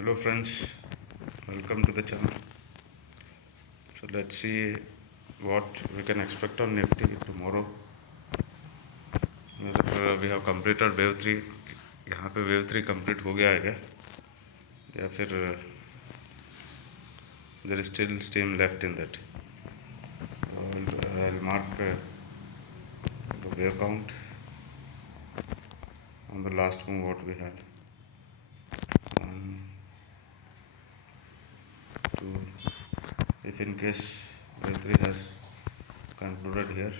Hello friends, welcome to the channel. So let's see what we can expect on Nifty tomorrow. मतलब we have completed wave 3. यहाँ पे wave 3 complete हो गया है क्या, या फिर there is still steam left in that. I'll mark the wave count on the last move what we had. 1, 2. If in case wave 3 has concluded here,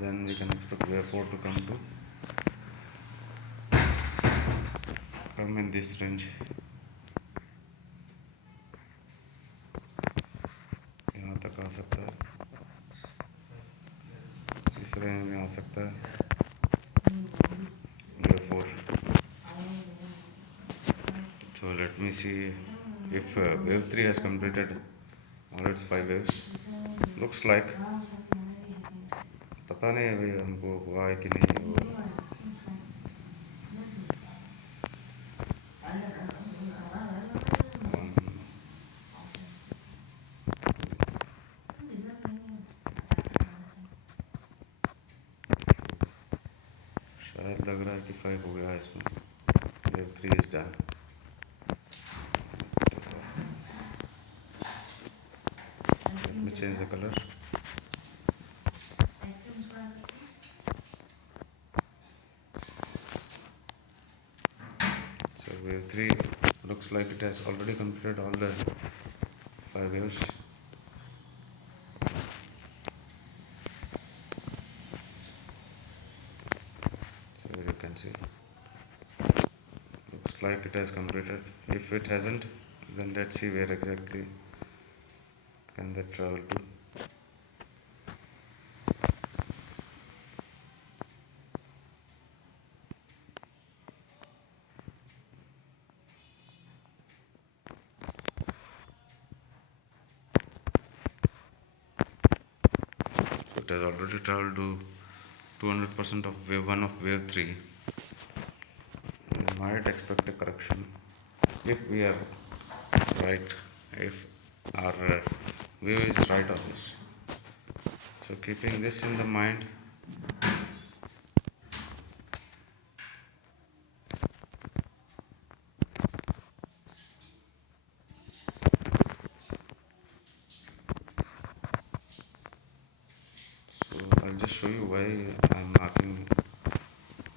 then we can expect wave 4 to come in this range. यहाँ तक आ सकता है, इस range में आ सकता है wave 4. So let me see if wave 3 has completed all its 5 waves. Looks like, पता नहीं अभी हमको हुआ है कि नहीं वो. शायद लग रहा है कि 5 हो गया है इसमें. wave 3 is done. Let me change the color. So wave 3 looks like it has already completed all the 5 waves. So you can see, looks like it has completed. If it hasn't, then let's see where exactly can that travel to. It has already traveled to 200% of wave 1 of wave 3. We might expect a correction if we are right, if our view is right on this. So keeping this in the mind, so I'll just show you why I'm marking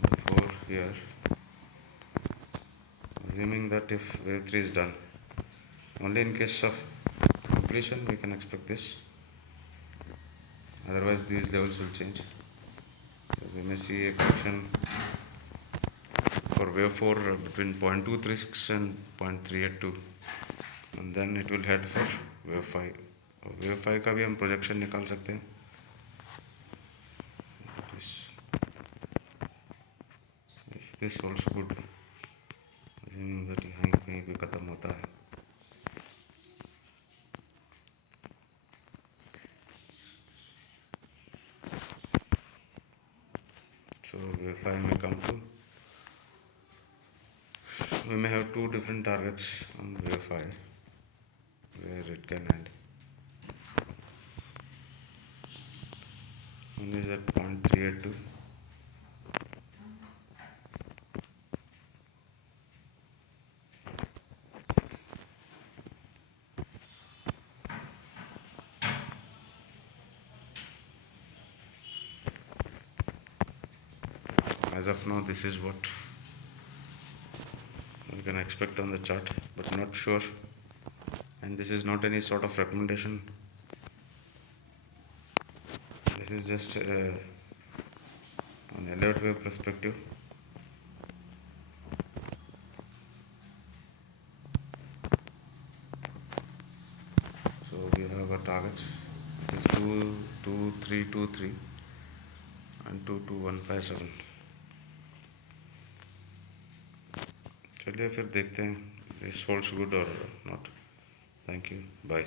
before here, assuming that if wave 3 is done, only in case of completion we can expect this, otherwise these levels will change. So we may see a correction for wave 4 between 0.236 and 0.382, and then it will head for wave 5. wave 5 का भी हम projection निकाल सकते हैं. If this holds good, assuming that यहाँ कहीं पे खत्म होता है, so wave 5 may come to, we may have two different targets on wave 5 where it can end. One is at 0.382, as of now this is what we can expect on the chart, but not sure, and this is not any sort of recommendation. This is just an Elliott wave perspective. So we have our targets. It is 22323 and 22157. चलिए फिर देखते हैं this holds good or not. Thank you. Bye.